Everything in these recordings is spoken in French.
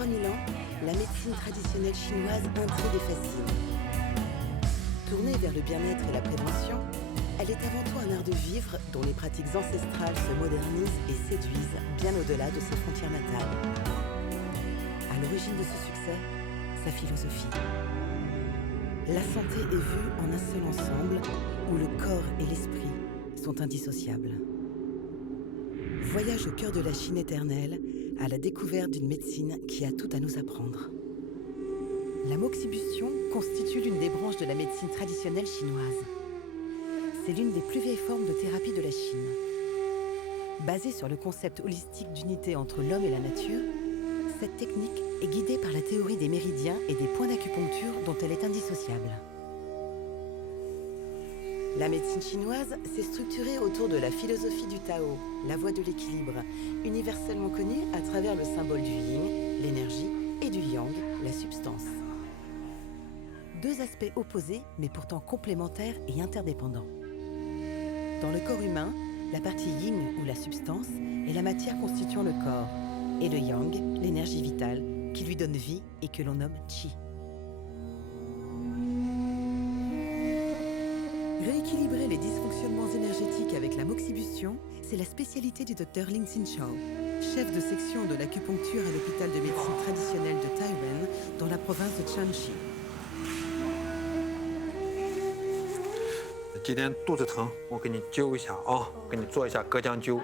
3000 ans, la médecine traditionnelle chinoise intrigue et fascine. Tournée vers le bien-être et la prévention, elle est avant tout un art de vivre dont les pratiques ancestrales se modernisent et séduisent bien au-delà de ses frontières natales. À l'origine de ce succès, sa philosophie. La santé est vue en un seul ensemble où le corps et l'esprit sont indissociables. Voyage au cœur de la Chine éternelle, à la découverte d'une médecine qui a tout à nous apprendre. La moxibustion constitue l'une des branches de la médecine traditionnelle chinoise. C'est l'une des plus vieilles formes de thérapie de la Chine. Basée sur le concept holistique d'unité entre l'homme et la nature, cette technique est guidée par la théorie des méridiens et des points d'acupuncture dont elle est indissociable. La médecine chinoise s'est structurée autour de la philosophie du Tao, la voie de l'équilibre, universellement connue à travers le symbole du yin, l'énergie, et du yang, la substance. Deux aspects opposés, mais pourtant complémentaires et interdépendants. Dans le corps humain, la partie yin ou la substance est la matière constituant le corps, et le yang, l'énergie vitale, qui lui donne vie et que l'on nomme qi. Rééquilibrer les dysfonctionnements énergétiques avec la moxibustion, c'est la spécialité du Dr Ling Xin-Chao, chef de section de l'acupuncture à l'hôpital de médecine traditionnelle de Taïwan, dans la province de Shanxi. 今天肚子疼，我给你灸一下啊，给你做一下隔姜灸。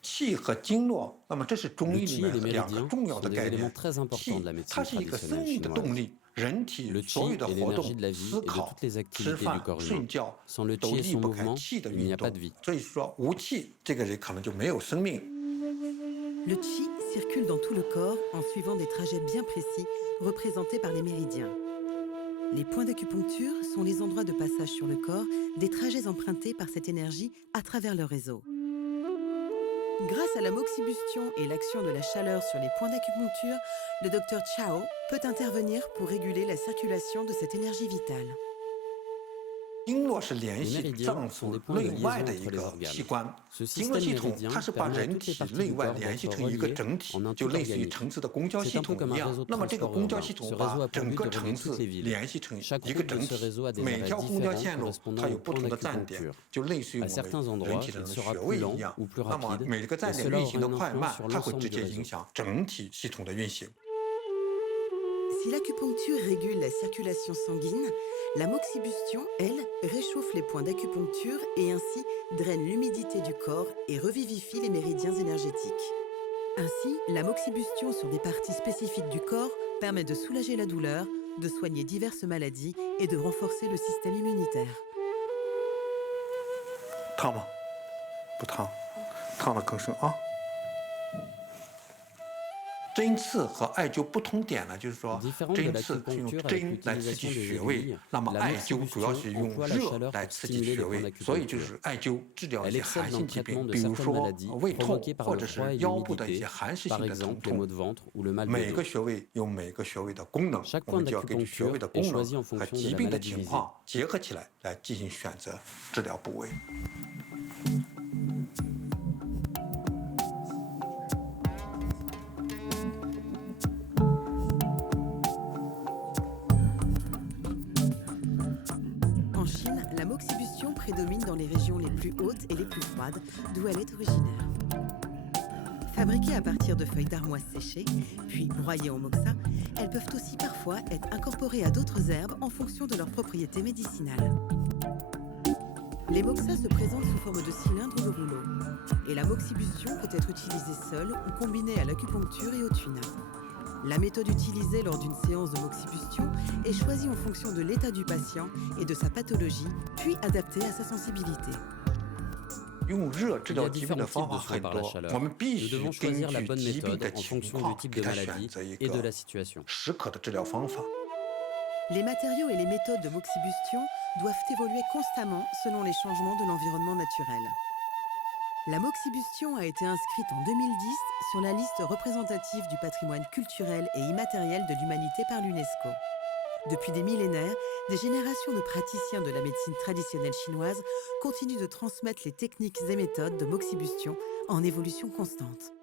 气和经络，那么这是中医里面两个重要的概念。气，它是一个生命的动力，人体所有的活动、思考、吃饭、睡觉都离不开气的运动。所以说，无气，这个人可能就没有生命。Le qi circule dans tout le corps en suivant des trajets bien précis représentés par les méridiens. Les points d'acupuncture sont les endroits de passage sur le corps des trajets empruntés par cette énergie à travers le réseau. Grâce à la moxibustion et l'action de la chaleur sur les points d'acupuncture, le Dr Chao peut intervenir pour réguler la circulation de cette énergie vitale. 经络是联系脏腑内外的一个器官，经络系统它是把人体内外联系成一个整体，就类似于城市的公交系统一样。那么这个公交系统把整个城市联系成一个整体，每条公交线路它有不同的站点，就类似于我们人体的穴位一样。那么每个站点运行的快慢，它会直接影响整体系统的运行。 Si l'acupuncture régule la circulation sanguine, la moxibustion, elle, réchauffe les points d'acupuncture et ainsi draine l'humidité du corps et revivifie les méridiens énergétiques. Ainsi, la moxibustion sur des parties spécifiques du corps permet de soulager la douleur, de soigner diverses maladies et de renforcer le système immunitaire. 烫吗？不烫，烫的更深啊。 针刺和艾灸不同点呢，就是说，针刺是用针来刺激穴位，那么艾灸主要是用热来刺激穴位，所以就是艾灸治疗一些寒性疾病，比如说胃痛或者是腰部的一些寒湿性的疼痛。每个穴位有每个穴位的功能，我们就要根据穴位的功能和疾病的情况结合起来进行选择治疗部位。 En Chine, la moxibustion prédomine dans les régions les plus hautes et les plus froides, d'où elle est originaire. Fabriquées à partir de feuilles d'armoise séchées, puis broyées en moxa, elles peuvent aussi parfois être incorporées à d'autres herbes en fonction de leurs propriétés médicinales. Les moxas se présentent sous forme de cylindre ou de rouleau, et la moxibustion peut être utilisée seule ou combinée à l'acupuncture et au tuina. La méthode utilisée lors d'une séance de moxibustion est choisie en fonction de l'état du patient et de sa pathologie, puis adaptée à sa sensibilité. 用热治疗疾病的方法很多，我们必须根据疾病的情况给他选择一个适合的治疗方法。 Les matériaux et les méthodes de moxibustion doivent évoluer constamment selon les changements de l'environnement naturel. La moxibustion a été inscrite en 2010 sur la liste représentative du patrimoine culturel et immatériel de l'humanité par l'UNESCO. Depuis des millénaires, des générations de praticiens de la médecine traditionnelle chinoise continuent de transmettre les techniques et méthodes de moxibustion en évolution constante.